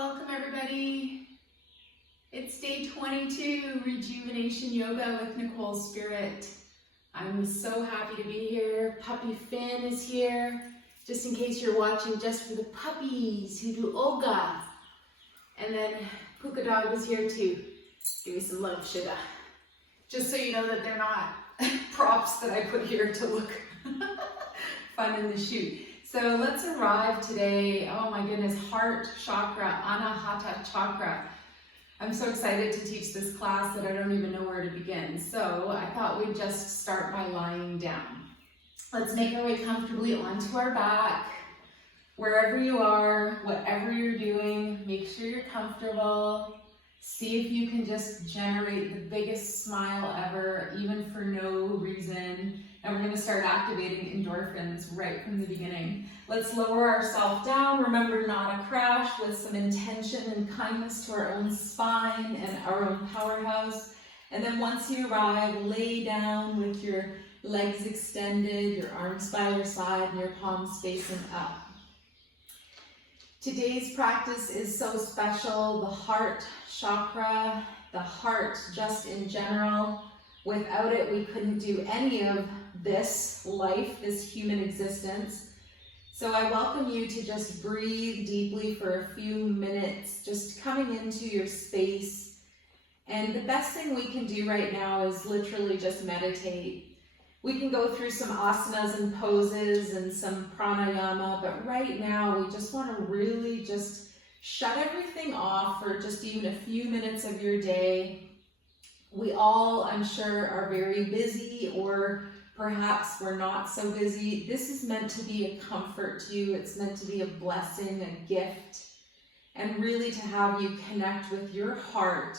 Welcome everybody. It's day 22, Rejuvenation Yoga with Nicole Spirit. I'm so happy to be here. Puppy Finn is here, just in case you're watching just for the puppies who do yoga. And then Puka Dog is here to give me some love, sugar. Just so you know that they're not props that I put here to look fun in the shoot. So let's arrive today, oh my goodness, heart chakra, anahata chakra. I'm so excited to teach this class that I don't even know where to begin. So I thought we'd just start by lying down. Let's make our way comfortably onto our back. Wherever you are, whatever you're doing, make sure you're comfortable. See if you can just generate the biggest smile ever, even for no reason. And we're going to start activating endorphins right from the beginning. Let's lower ourselves down. Remember, not a crash, with some intention and kindness to our own spine and our own powerhouse. And then once you arrive, lay down with your legs extended, your arms by your side, and your palms facing up. Today's practice is so special. The heart chakra, the heart just in general. Without it, we couldn't do any of this life, this human existence. So I welcome you to just breathe deeply for a few minutes, just coming into your space. And the best thing we can do right now is literally just meditate. We can go through some asanas and poses and some pranayama, but right now we just want to really just shut everything off for just even a few minutes of your day. We all, I'm sure, are very busy, or perhaps we're not so busy. This is meant to be a comfort to you. It's meant to be a blessing, a gift, and really to have you connect with your heart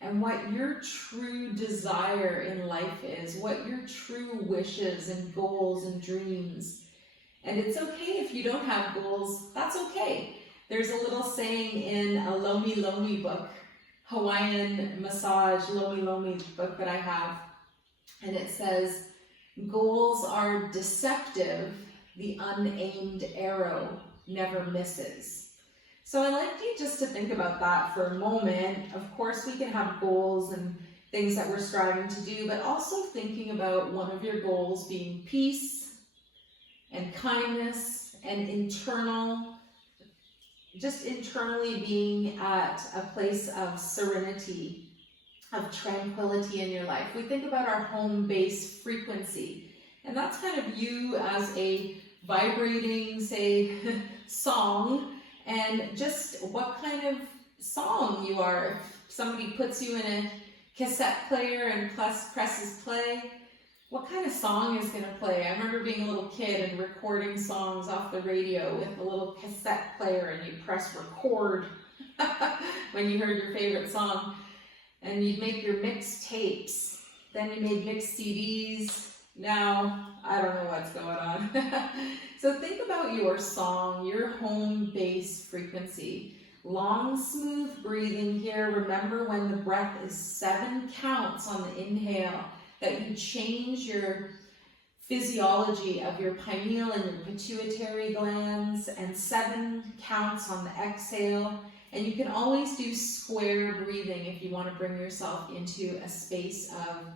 and what your true desire in life is, what your true wishes and goals and dreams. And it's okay if you don't have goals, that's okay. There's a little saying in a Lomi Lomi book, Hawaiian massage Lomi Lomi book that I have, and it says, goals are deceptive, the unaimed arrow never misses. So I'd like you just to think about that for a moment. Of course, we can have goals and things that we're striving to do, but also thinking about one of your goals being peace and kindness and just internally being at a place of serenity, of tranquility in your life. We think about our home base frequency, and that's kind of you as a vibrating, say, song, and just what kind of song you are. If somebody puts you in a cassette player and presses play, what kind of song is going to play? I remember being a little kid and recording songs off the radio with a little cassette player, and you press record when you heard your favorite song. And you'd make your mixed tapes. Then you made mixed CDs. Now, I don't know what's going on. So think about your song, your home base frequency. Long, smooth breathing here. Remember, when the breath is 7 counts on the inhale, that you change your physiology of your pineal and your pituitary glands, and 7 counts on the exhale. And you can always do square breathing if you want to bring yourself into a space of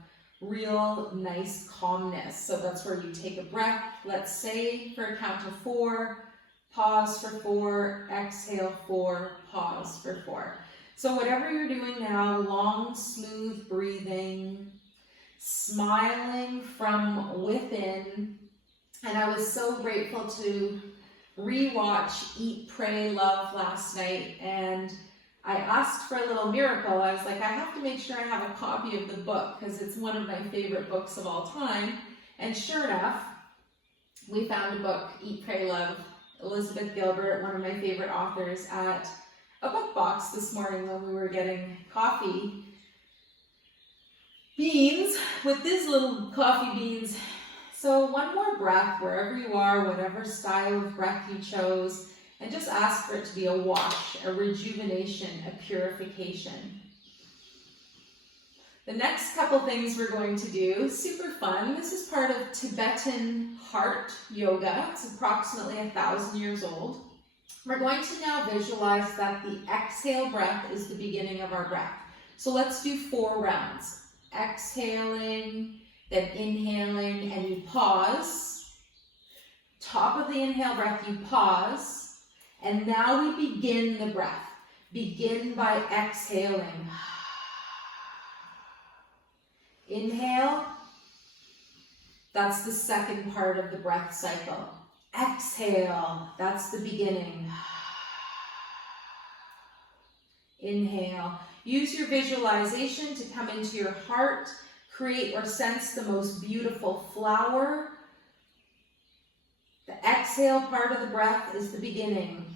real nice calmness. So that's where you take a breath, let's say for a count of 4, pause for 4, exhale 4, pause for 4. So whatever you're doing now, long, smooth breathing, smiling from within. And I was so grateful to rewatch Eat, Pray, Love last night, and I asked for a little miracle. I was like, I have to make sure I have a copy of the book because it's one of my favorite books of all time. And sure enough, we found a book, Eat, Pray, Love, Elizabeth Gilbert, one of my favorite authors, at a book box this morning when we were getting coffee beans with these little coffee beans. So one more breath wherever you are, whatever style of breath you chose, and just ask for it to be a wash, a rejuvenation, a purification. The next couple things we're going to do, super fun. This is part of Tibetan heart yoga. It's approximately 1,000 years old. We're going to now visualize that the exhale breath is the beginning of our breath. So let's do 4 rounds. Exhaling, then inhaling, and you pause. Top of the inhale breath, you pause. And now we begin the breath. Begin by exhaling. Inhale. That's the second part of the breath cycle. Exhale. That's the beginning. Inhale. Use your visualization to come into your heart. Create or sense the most beautiful flower. The exhale part of the breath is the beginning.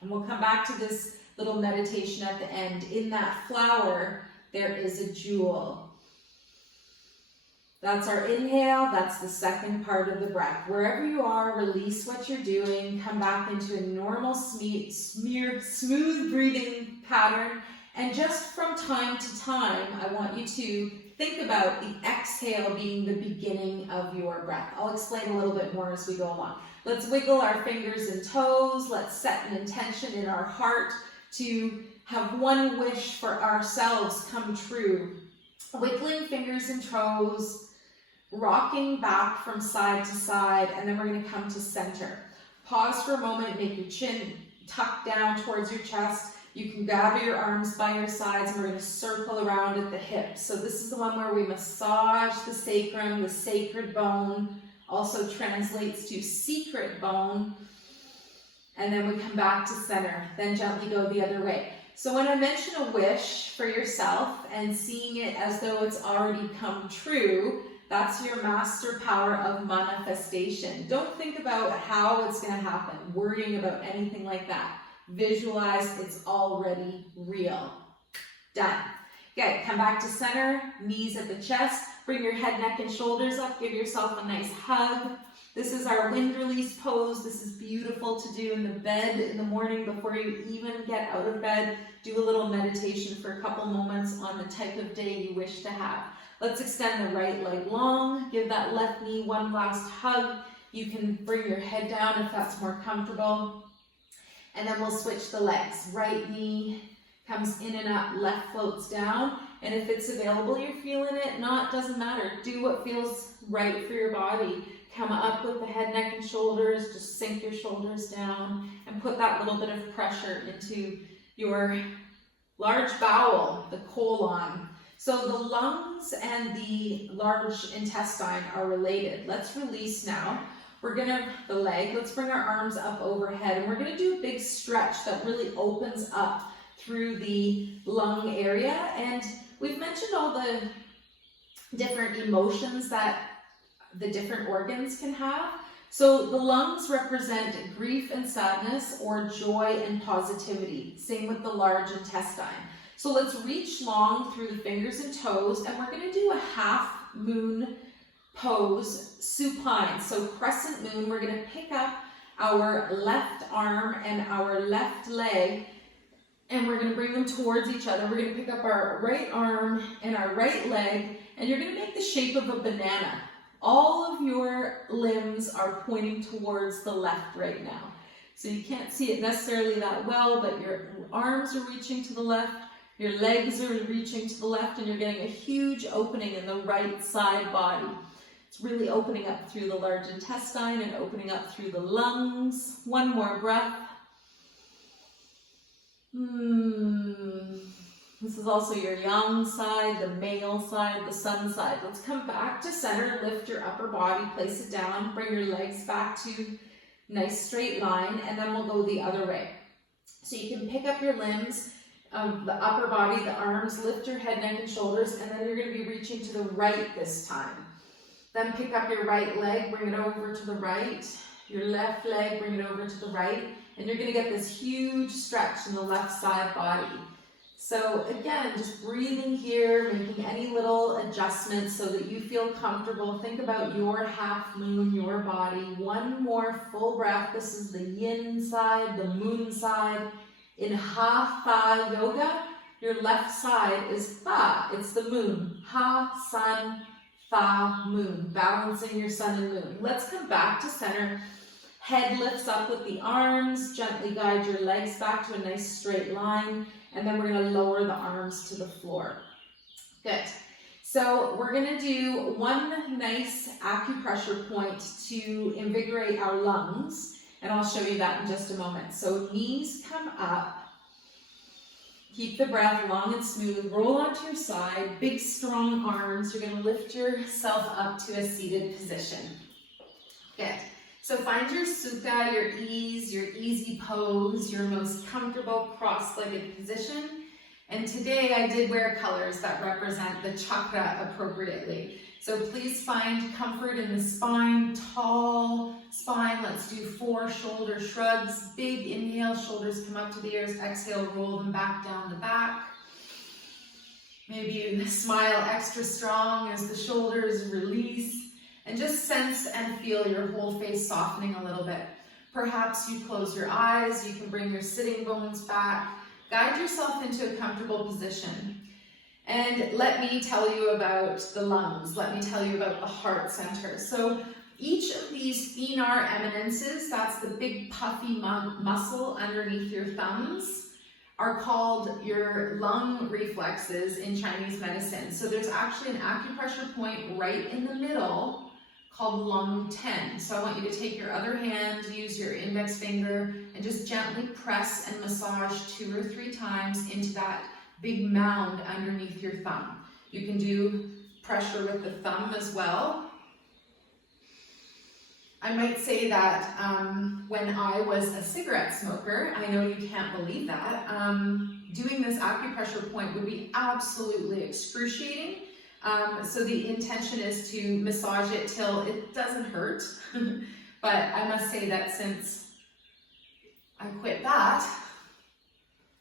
And we'll come back to this little meditation at the end. In that flower, there is a jewel. That's our inhale. That's the second part of the breath. Wherever you are, release what you're doing. Come back into a normal, smooth breathing pattern. And just from time to time, I want you to think about the exhale being the beginning of your breath. I'll explain a little bit more as we go along. Let's wiggle our fingers and toes. Let's set an intention in our heart to have one wish for ourselves come true. Wiggling fingers and toes, rocking back from side to side, and then we're going to come to center. Pause for a moment, make your chin tuck down towards your chest. You can gather your arms by your sides, and we're going to circle around at the hips. So this is the one where we massage the sacrum, the sacred bone, also translates to secret bone. And then we come back to center, then gently go the other way. So when I mention a wish for yourself and seeing it as though it's already come true, that's your master power of manifestation. Don't think about how it's going to happen, worrying about anything like that. Visualize it's already real. Done. Okay, come back to center, knees at the chest. Bring your head, neck, and shoulders up. Give yourself a nice hug. This is our wind release pose. This is beautiful to do in the bed in the morning before you even get out of bed. Do a little meditation for a couple moments on the type of day you wish to have. Let's extend the right leg long. Give that left knee one last hug. You can bring your head down if that's more comfortable. And then we'll switch the legs. Right knee comes in and up, left floats down. And if it's available, you're feeling it, not, doesn't matter. Do what feels right for your body. Come up with the head, neck, and shoulders. Just sink your shoulders down and put that little bit of pressure into your large bowel, the colon. So the lungs and the large intestine are related. Let's release now. We're gonna, the leg, let's bring our arms up overhead, and we're gonna do a big stretch that really opens up through the lung area. And we've mentioned all the different emotions that the different organs can have. So the lungs represent grief and sadness, or joy and positivity. Same with the large intestine. So let's reach long through the fingers and toes, and we're gonna do a half moon pose, supine. So crescent moon, we're gonna pick up our left arm and our left leg, and we're gonna bring them towards each other. We're gonna pick up our right arm and our right leg, and you're gonna make the shape of a banana. All of your limbs are pointing towards the left right now. So you can't see it necessarily that well, but your arms are reaching to the left, your legs are reaching to the left, and you're getting a huge opening in the right side body. It's really opening up through the large intestine and opening up through the lungs. One more breath. This is also your yang side, the male side, the sun side. Let's come back to center, lift your upper body, place it down, bring your legs back to nice straight line, and then we'll go the other way. So you can pick up your limbs, the upper body, the arms, lift your head, neck, and shoulders, and then you're going to be reaching to the right this time. Then pick up your right leg, bring it over to the right, your left leg, bring it over to the right, and you're going to get this huge stretch in the left side body. So again, just breathing here, making any little adjustments so that you feel comfortable. Think about your half moon, your body. One more full breath. This is the yin side, the moon side. In Hatha yoga, your left side is Tha. It's the moon. Ha, sun, Tha, moon. Balancing your sun and moon. Let's come back to center. Head lifts up with the arms. Gently guide your legs back to a nice straight line. And then we're going to lower the arms to the floor. Good. So we're going to do one nice acupressure point to invigorate our lungs. And I'll show you that in just a moment. So knees come up. Keep the breath long and smooth. Roll onto your side. Big, strong arms. You're going to lift yourself up to a seated position. Good. So find your sukha, your ease, your easy pose, your most comfortable cross-legged position. And today I did wear colors that represent the chakra appropriately. So please find comfort in the spine, tall spine. Let's do 4 shoulder shrugs. Big inhale, shoulders come up to the ears. Exhale, roll them back down the back. Maybe you smile extra strong as the shoulders release. And just sense and feel your whole face softening a little bit. Perhaps you close your eyes. You can bring your sitting bones back. Guide yourself into a comfortable position. And let me tell you about the lungs. Let me tell you about the heart center. So each of these thenar eminences, that's the big puffy muscle underneath your thumbs, are called your lung reflexes in Chinese medicine. So there's actually an acupressure point right in the middle called lung 10. So I want you to take your other hand, use your index finger, and just gently press and massage 2 or 3 times into that big mound underneath your thumb. You can do pressure with the thumb as well. I might say that when I was a cigarette smoker, I know you can't believe that, doing this acupressure point would be absolutely excruciating. So the intention is to massage it till it doesn't hurt. But I must say that since I quit that,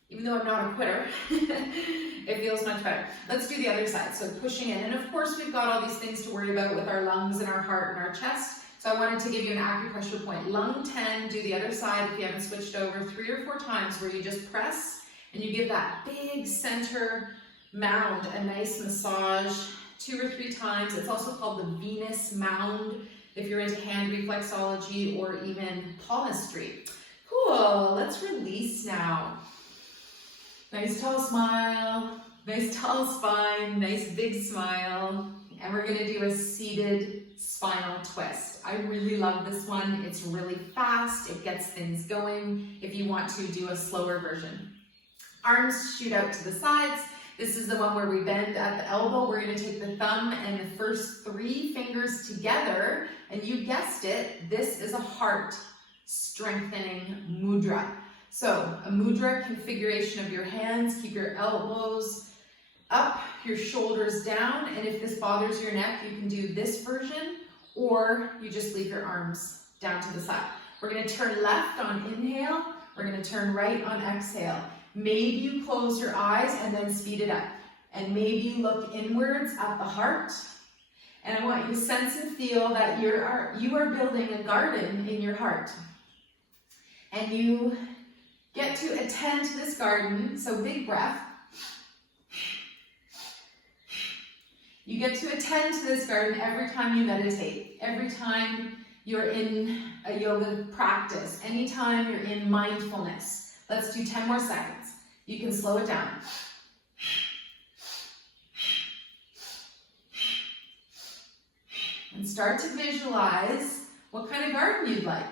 even though I'm not a quitter, it feels much better. Let's do the other side. So pushing in. And of course, we've got all these things to worry about with our lungs and our heart and our chest. So I wanted to give you an acupressure point. Lung 10, do the other side if you haven't switched over 3 or 4 times where you just press and you give that big center mound a nice massage 2 or 3 times. It's also called the Venus mound if you're into hand reflexology or even palmistry. Cool, let's release now. Nice tall smile, nice tall spine, nice big smile. And we're gonna do a seated spinal twist. I really love this one. It's really fast, it gets things going if you want to do a slower version. Arms shoot out to the sides. This is the one where we bend at the elbow. We're going to take the thumb and the first 3 fingers together. And you guessed it, this is a heart strengthening mudra. So a mudra configuration of your hands. Keep your elbows up, your shoulders down. And if this bothers your neck, you can do this version, or you just leave your arms down to the side. We're going to turn left on inhale. We're going to turn right on exhale. Maybe you close your eyes and then speed it up. And maybe you look inwards at the heart. And I want you to sense and feel that you are building a garden in your heart. And you get to attend to this garden, so big breath. You get to attend to this garden every time you meditate, every time you're in a yoga practice, anytime you're in mindfulness. Let's do 10 more seconds. You can slow it down. And start to visualize what kind of garden you'd like.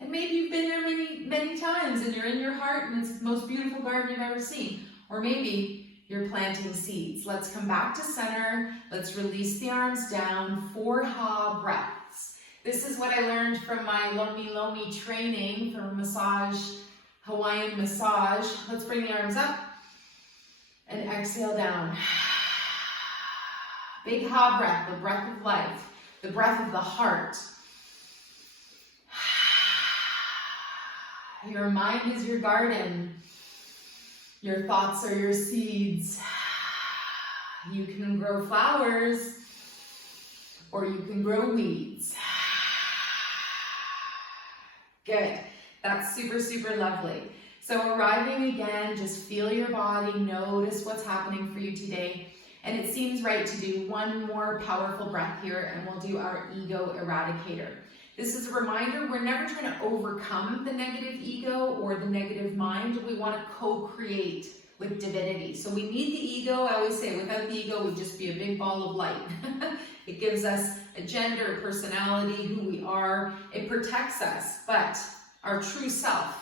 And maybe you've been there many, many times and you're in your heart and it's the most beautiful garden you've ever seen. Or maybe you're planting seeds. Let's come back to center. Let's release the arms down. 4 ha breaths. This is what I learned from my Lomi Lomi training for massage, Hawaiian massage. Let's bring the arms up and exhale down. Big ha breath, the breath of life, the breath of the heart. Your mind is your garden. Your thoughts are your seeds. You can grow flowers or you can grow weeds. Good. That's super, super lovely. So arriving again, just feel your body, notice what's happening for you today. And it seems right to do one more powerful breath here and we'll do our ego eradicator. This is a reminder, we're never trying to overcome the negative ego or the negative mind. We want to co-create with divinity. So we need the ego. I always say without the ego, we'd just be a big ball of light. It gives us a gender, a personality, who we are. It protects us, but our true self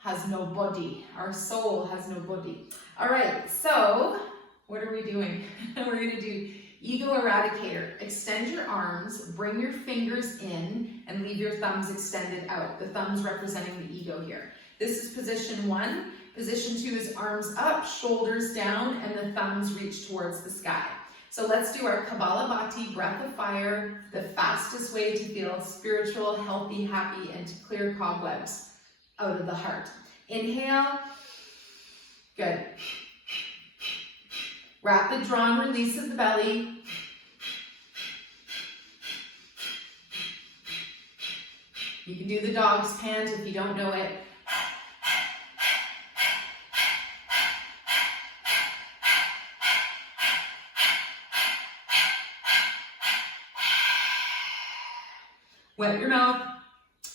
has no body. Our soul has no body. All right, so what are we doing? We're going to do Ego Eradicator. Extend your arms, bring your fingers in, and leave your thumbs extended out. The thumbs representing the ego here. This is position 1. Position 2 is arms up, shoulders down, and the thumbs reach towards the sky. So let's do our Kapalabhati, breath of fire, the fastest way to feel spiritual, healthy, happy, and to clear cobwebs out of the heart. Inhale. Good. Rapid draw and release of the belly. You can do the dog's pant if you don't know it. Wet your mouth,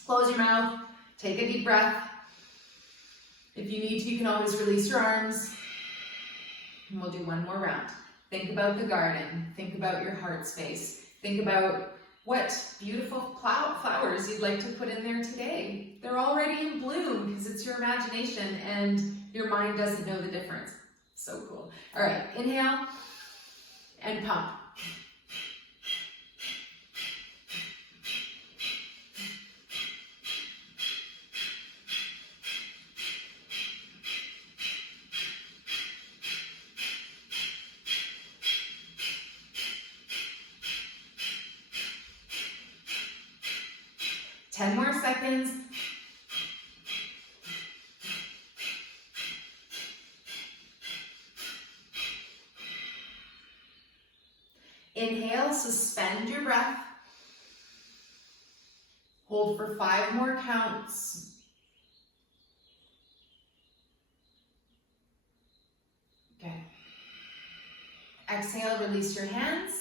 close your mouth, take a deep breath. If you need to, you can always release your arms. And we'll do one more round. Think about the garden. Think about your heart space. Think about what beautiful flowers you'd like to put in there today. They're already in bloom because it's your imagination and your mind doesn't know the difference. So cool. All right, inhale and pump. Ten more seconds. Inhale, suspend your breath. Hold for 5 more counts. Good. Exhale, release your hands.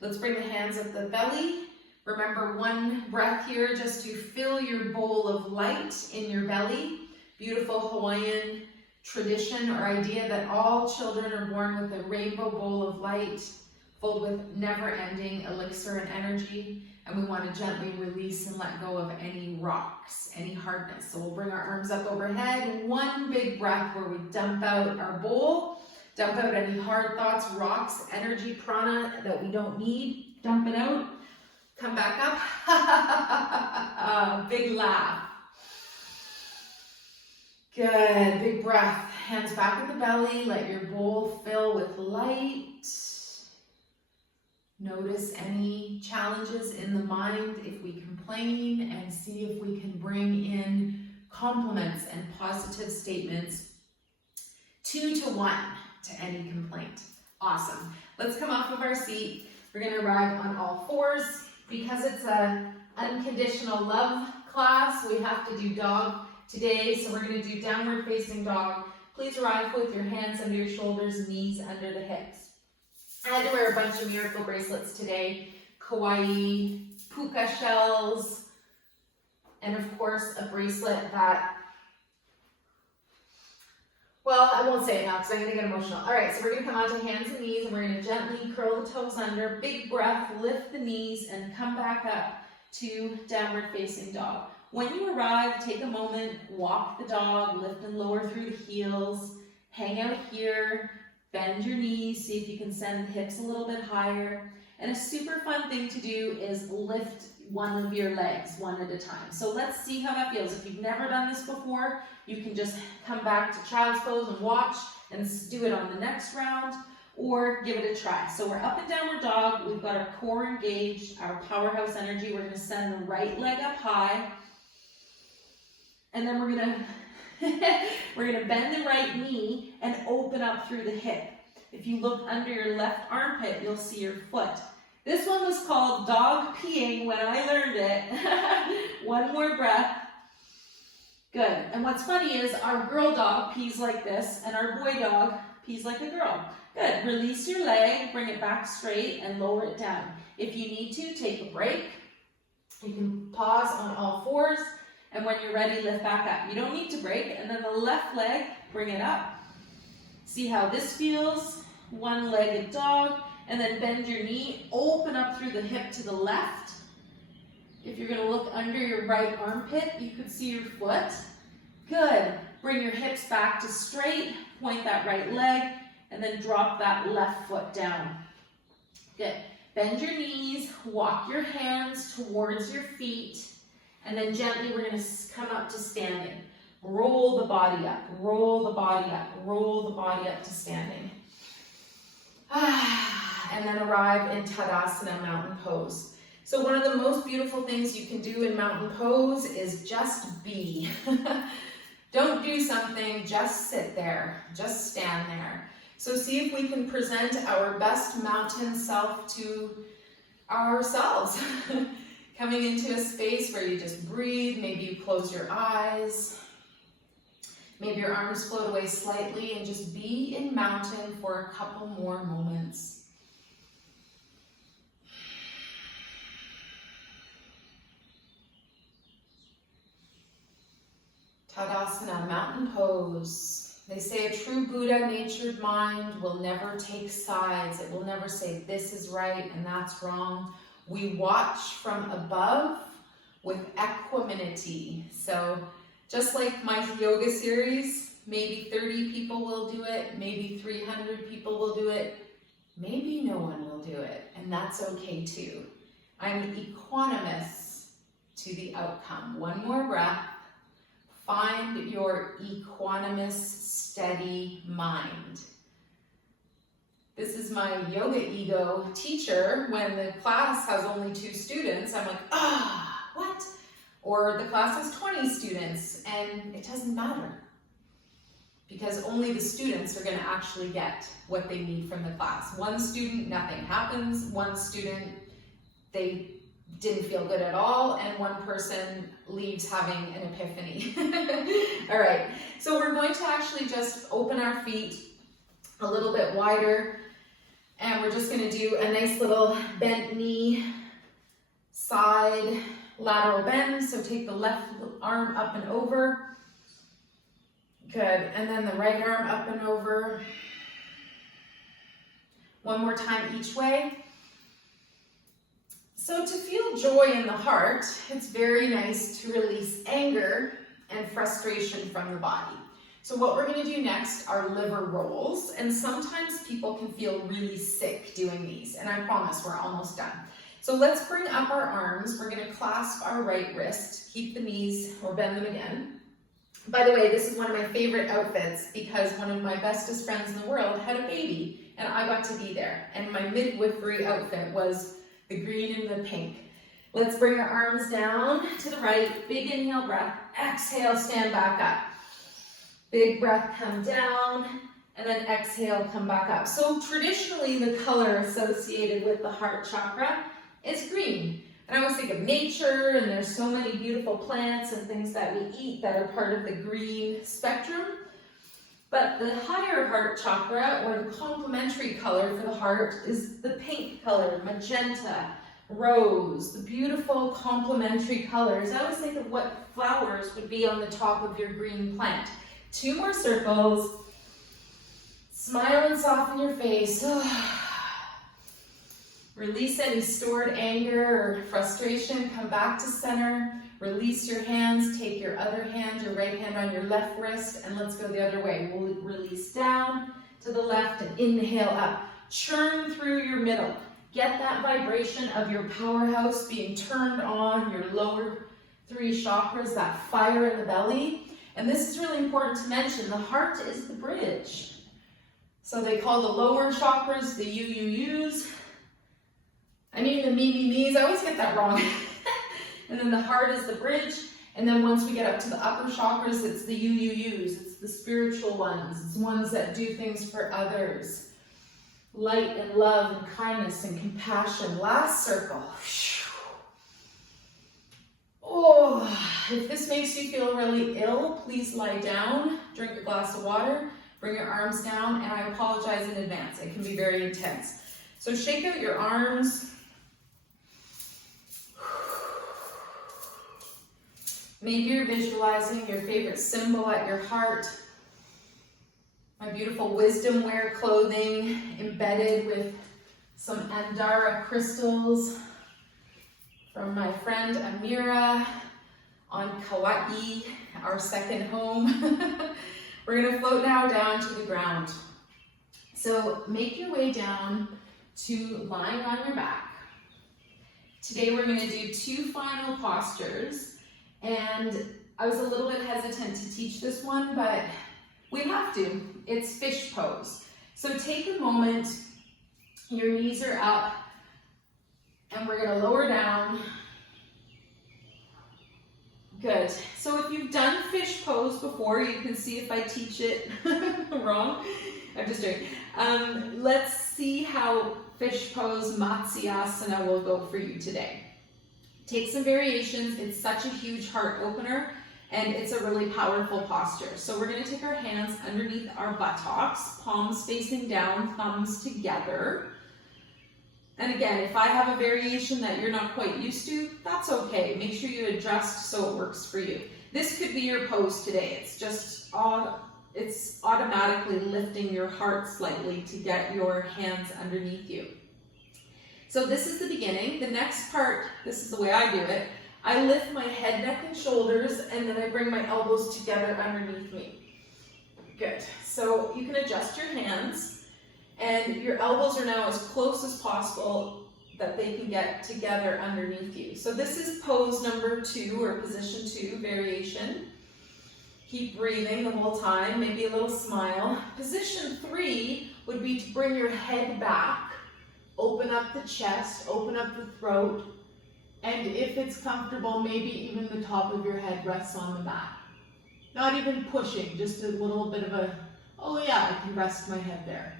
Let's bring the hands up the belly. Remember, one breath here just to fill your bowl of light in your belly. Beautiful Hawaiian tradition or idea that all children are born with a rainbow bowl of light filled with never-ending elixir and energy. And we want to gently release and let go of any rocks, any hardness. So we'll bring our arms up overhead. One big breath where we dump out our bowl, dump out any hard thoughts, rocks, energy, prana that we don't need. Dump it out. Come back up. Big laugh. Good. Big breath. Hands back at the belly. Let your bowl fill with light. Notice any challenges in the mind if we complain, and see if we can bring in compliments and positive statements 2 to 1 to any complaint. Awesome. Let's come off of our seat. We're going to arrive on all fours. Because it's an unconditional love class, we have to do dog today. So we're going to do downward facing dog. Please arrive with your hands under your shoulders, knees under the hips. I had to wear a bunch of miracle bracelets today. Kawaii, puka shells, and of course a bracelet that, well, I won't say it now because I'm going to get emotional. All right, so we're going to come onto hands and knees, and we're going to gently curl the toes under. Big breath, lift the knees, and come back up to downward facing dog. When you arrive, take a moment, walk the dog, lift and lower through the heels, hang out here, bend your knees, see if you can send the hips a little bit higher. And a super fun thing to do is lift one of your legs one at a time. So let's see how that feels. If you've never done this before, you can just come back to child's pose and watch and do it on the next round, or give it a try. So we're up and downward dog. We've got our core engaged, our powerhouse energy. We're going to send the right leg up high, and then we're going to bend the right knee and open up through the hip. If you look under your left armpit, you'll see your foot. This one was called dog peeing when I learned it. One more breath. Good. And what's funny is our girl dog pees like this, and our boy dog pees like a girl. Good. Release your leg, bring it back straight, and lower it down. If you need to, take a break. You can pause on all fours, and when you're ready, lift back up. You don't need to break. And then the left leg, bring it up. See how this feels. One-legged dog, and then bend your knee, open up through the hip to the left. If you're going to look under your right armpit, you could see your foot. Good. Bring your hips back to straight, point that right leg, and then drop that left foot down. Good. Bend your knees, walk your hands towards your feet, and then gently we're going to come up to standing. Roll the body up, roll the body up, roll the body up to standing. And then arrive in Tadasana, mountain pose. So one of the most beautiful things you can do in mountain pose is just be. Don't do something, just sit there, just stand there. So see if we can present our best mountain self to ourselves. Coming into a space where you just breathe, maybe you close your eyes. Maybe your arms float away slightly and just be in mountain for a couple more moments. Tadasana, mountain pose. They say a true Buddha-natured mind will never take sides. It will never say this is right and that's wrong. We watch from above with equanimity. So just like my yoga series, maybe 30 people will do it, maybe 300 people will do it, maybe no one will do it, and that's okay too. I'm equanimous to the outcome. One more breath. Find your equanimous, steady mind. This is my yoga ego teacher. When the class has only 2 students, I'm like, what? Or the class has 20 students, and it doesn't matter. Because only the students are going to actually get what they need from the class. One student, nothing happens. One student, they didn't feel good at all, and one person leaves having an epiphany. All right, so we're going to actually just open our feet a little bit wider, and we're just going to do a nice little bent knee, side lateral bend. So take the left arm up and over. Good, and then the right arm up and over. One more time each way. So to feel joy in the heart, it's very nice to release anger and frustration from the body. So what we're going to do next are liver rolls, and sometimes people can feel really sick doing these, and I promise we're almost done. So let's bring up our arms. We're going to clasp our right wrist, keep the knees, or bend them again. By the way, this is one of my favorite outfits because one of my bestest friends in the world had a baby, and I got to be there, and my midwifery outfit was the green and the pink. Let's bring our arms down to the right. Big inhale breath. Exhale, stand back up. Big breath, come down. And then exhale, come back up. So traditionally, the color associated with the heart chakra is green. And I always think of nature, and there's so many beautiful plants and things that we eat that are part of the green spectrum. But the higher heart chakra, or the complementary color for the heart, is the pink color, magenta, rose, the beautiful complementary colors. I always think of what flowers would be on the top of your green plant. 2 more circles. Smile and soften your face. Release any stored anger or frustration. Come back to center. Release your hands. Take your other hand, your right hand on your left wrist, and let's go the other way. We'll release down to the left and inhale up. Churn through your middle. Get that vibration of your powerhouse being turned on, your lower 3 chakras, that fire in the belly. And this is really important to mention. The heart is the bridge. So they call the lower chakras the you-you-yous. I mean the me-me-me's. I always get that wrong. And then the heart is the bridge. And then once we get up to the upper chakras, it's the you-you-yous. It's the spiritual ones. It's ones that do things for others. Light and love and kindness and compassion. Last circle. Oh, if this makes you feel really ill, please lie down, drink a glass of water, bring your arms down, and I apologize in advance. It can be very intense. So shake out your arms. Maybe you're visualizing your favorite symbol at your heart. My beautiful wisdom wear clothing embedded with some Andara crystals from my friend Amira on Kauai, our second home. We're gonna float now down to the ground. So make your way down to lying on your back. Today we're gonna do 2 final postures, and I was a little bit hesitant to teach this one, but we have to. It's fish pose. So take a moment, your knees are up, and we're gonna lower down. Good. So if you've done fish pose before, you can see if I teach it wrong. I'm just joking. Let's see how fish pose Matsyasana will go for you today. Take some variations. It's such a huge heart opener, and it's a really powerful posture. So we're going to take our hands underneath our buttocks, palms facing down, thumbs together. And again, if I have a variation that you're not quite used to, that's okay. Make sure you adjust so it works for you. This could be your pose today. It's just it's automatically lifting your heart slightly to get your hands underneath you. So this is the beginning. The next part, this is the way I do it. I lift my head, neck, and shoulders, and then I bring my elbows together underneath me. Good. So you can adjust your hands, and your elbows are now as close as possible that they can get together underneath you. So this is pose number 2, or position 2, variation. Keep breathing the whole time, maybe a little smile. Position 3 would be to bring your head back, open up the chest, open up the throat, and if it's comfortable, maybe even the top of your head rests on the mat. Not even pushing, just a little bit of a, oh yeah, I can rest my head there.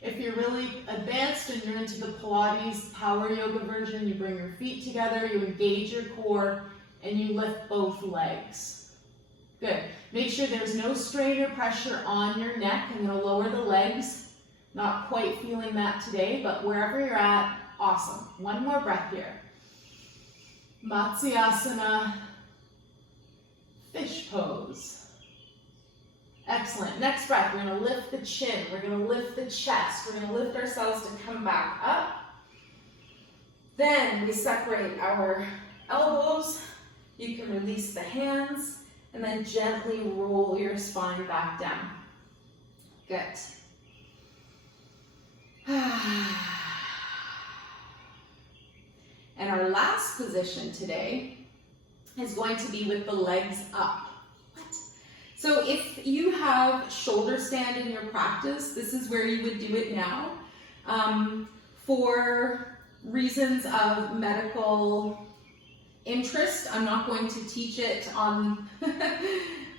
If you're really advanced and you're into the Pilates power yoga version, you bring your feet together, you engage your core, and you lift both legs. Good. Make sure there's no strain or pressure on your neck. I'm going to lower the legs. Not quite feeling that today, but wherever you're at, awesome. One more breath here. Matsyasana, fish pose. Excellent. Next breath, we're going to lift the chin. We're going to lift the chest. We're going to lift ourselves to come back up. Then we separate our elbows. You can release the hands, and then gently roll your spine back down. Good. And our last position today is going to be with the legs up. So if you have shoulder stand in your practice, this is where you would do it now. For reasons of medical interest, I'm not going to teach it on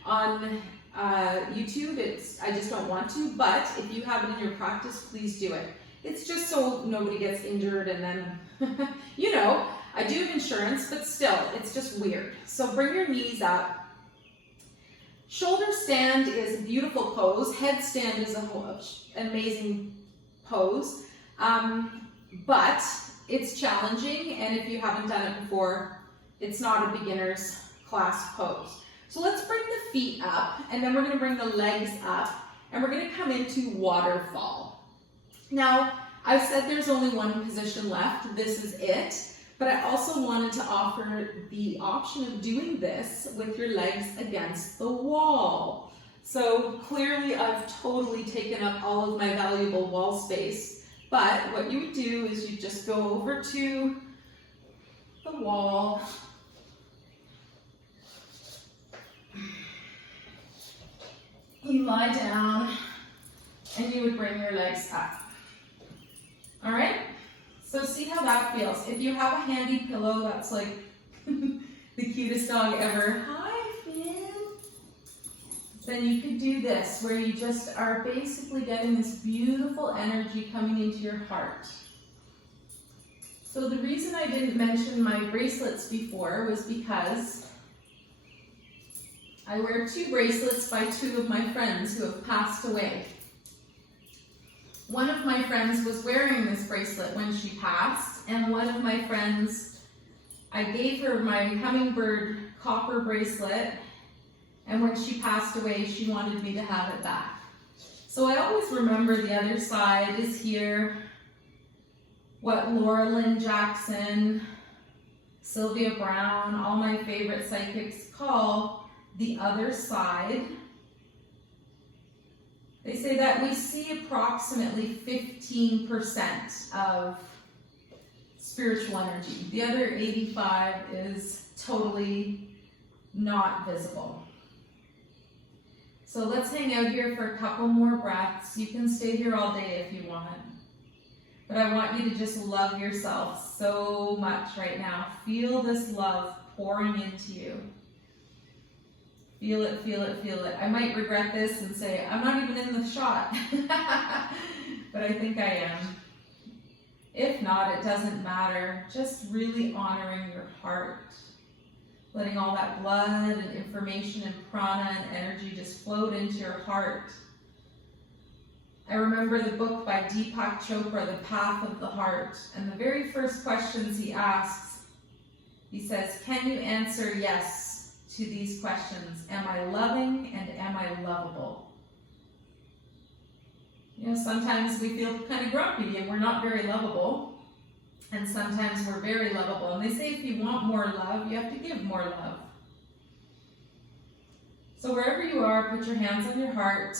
YouTube. I just don't want to, but if you have it in your practice, please do it. It's just so nobody gets injured, and then, you know, I do have insurance, but still, it's just weird. So bring your knees up. Shoulder stand is a beautiful pose. Headstand is an amazing pose, but it's challenging, and if you haven't done it before, it's not a beginner's class pose. So let's bring the feet up, and then we're going to bring the legs up, and we're going to come into waterfall. Now, I've said there's only one position left. This is it. But I also wanted to offer the option of doing this with your legs against the wall. So clearly I've totally taken up all of my valuable wall space. But what you would do is you just go over to the wall. You lie down and you would bring your legs up. All right? So see how that feels. If you have a handy pillow, that's like the cutest dog ever. Hi, Finn. Then you could do this, where you just are basically getting this beautiful energy coming into your heart. So the reason I didn't mention my bracelets before was because I wear 2 bracelets by 2 of my friends who have passed away. One of my friends was wearing this bracelet when she passed, and one of my friends, I gave her my hummingbird copper bracelet, and when she passed away, she wanted me to have it back. So I always remember the other side is here, what Laura Lynn Jackson, Sylvia Brown, all my favorite psychics call the other side. They say that we see approximately 15% of spiritual energy. The other 85 is totally not visible. So let's hang out here for a couple more breaths. You can stay here all day if you want. But I want you to just love yourself so much right now. Feel this love pouring into you. Feel it, feel it, feel it. I might regret this and say, I'm not even in the shot. But I think I am. If not, it doesn't matter. Just really honoring your heart. Letting all that blood and information and prana and energy just float into your heart. I remember the book by Deepak Chopra, The Path of the Heart. And the very first questions he asks, he says, can you answer yes to these questions? Am I loving and am I lovable? You know, sometimes we feel kind of grumpy and we're not very lovable. And sometimes we're very lovable. And they say if you want more love, you have to give more love. So wherever you are, put your hands on your heart.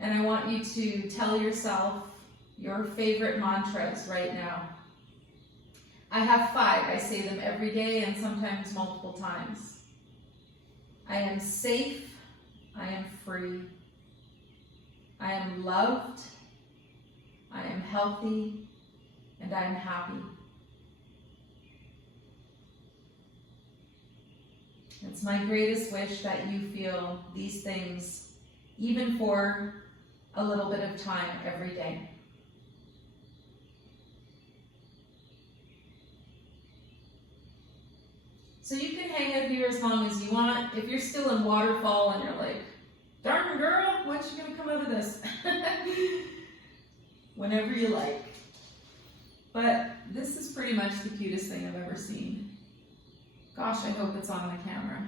And I want you to tell yourself your favorite mantras right now. I have 5. I say them every day and sometimes multiple times. I am safe. I am free. I am loved, I am healthy, and I am happy. It's my greatest wish that you feel these things, even for a little bit of time every day. So you can hang out here as long as you want. If you're still in waterfall and you're like, darn girl, when's she gonna come out of this? Whenever you like. But this is pretty much the cutest thing I've ever seen. Gosh, I hope it's on the camera.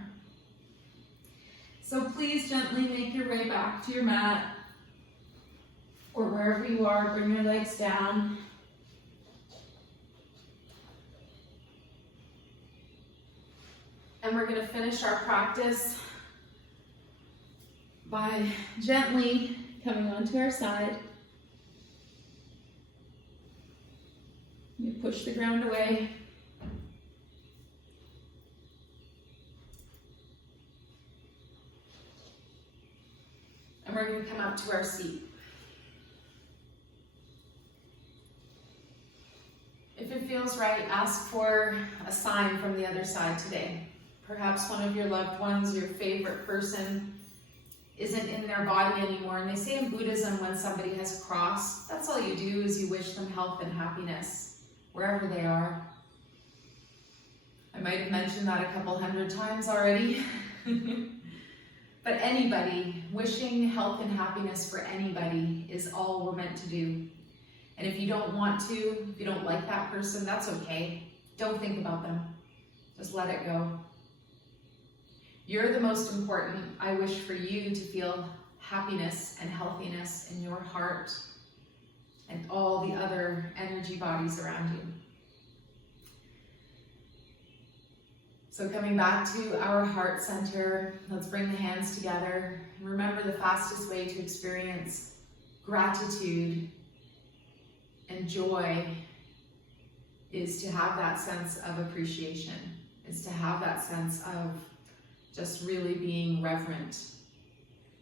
So please gently make your way back to your mat or wherever you are, bring your legs down. And we're gonna finish our practice by gently coming onto our side. You push the ground away. And we're going to come up to our seat. If it feels right, ask for a sign from the other side today. Perhaps one of your loved ones, your favorite person, isn't in their body anymore. And they say in Buddhism, when somebody has crossed, that's all you do is you wish them health and happiness, wherever they are. I might have mentioned that a couple 100 times already. But anybody, wishing health and happiness for anybody is all we're meant to do. And if you don't want to, if you don't like that person, that's okay. Don't think about them. Just let it go. You're the most important. I wish for you to feel happiness and healthiness in your heart and all the other energy bodies around you. So coming back to our heart center, let's bring the hands together. Remember, the fastest way to experience gratitude and joy is to have that sense of appreciation, is to have that sense of just really being reverent.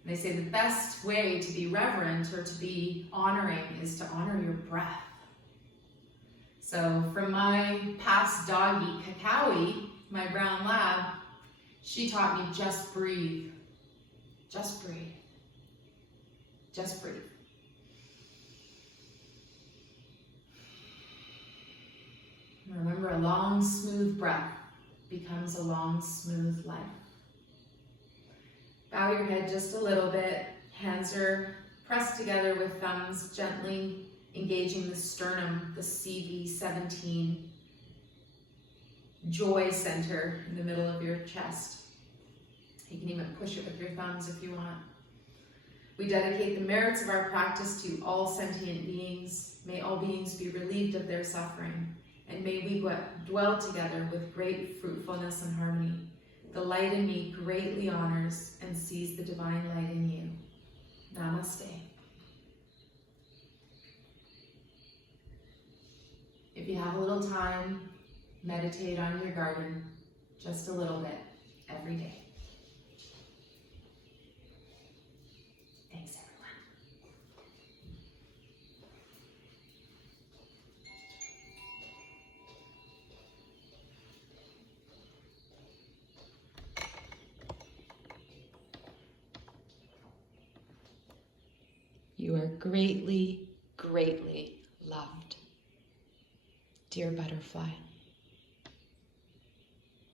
And they say the best way to be reverent or to be honoring is to honor your breath. So from my past doggy, Kakaoi, my brown lab, she taught me just breathe. Just breathe. Just breathe. Remember, a long, smooth breath becomes a long, smooth life. Bow your head just a little bit. Hands are pressed together with thumbs gently engaging the sternum, the CV17 joy center in the middle of your chest. You can even push it with your thumbs if you want. We dedicate the merits of our practice to all sentient beings. May all beings be relieved of their suffering, and may we dwell together with great fruitfulness and harmony. The light in me greatly honors and sees the divine light in you. Namaste. If you have a little time, meditate on your garden just a little bit every day. Thanks, everyone. You are greatly, greatly loved. Dear butterfly.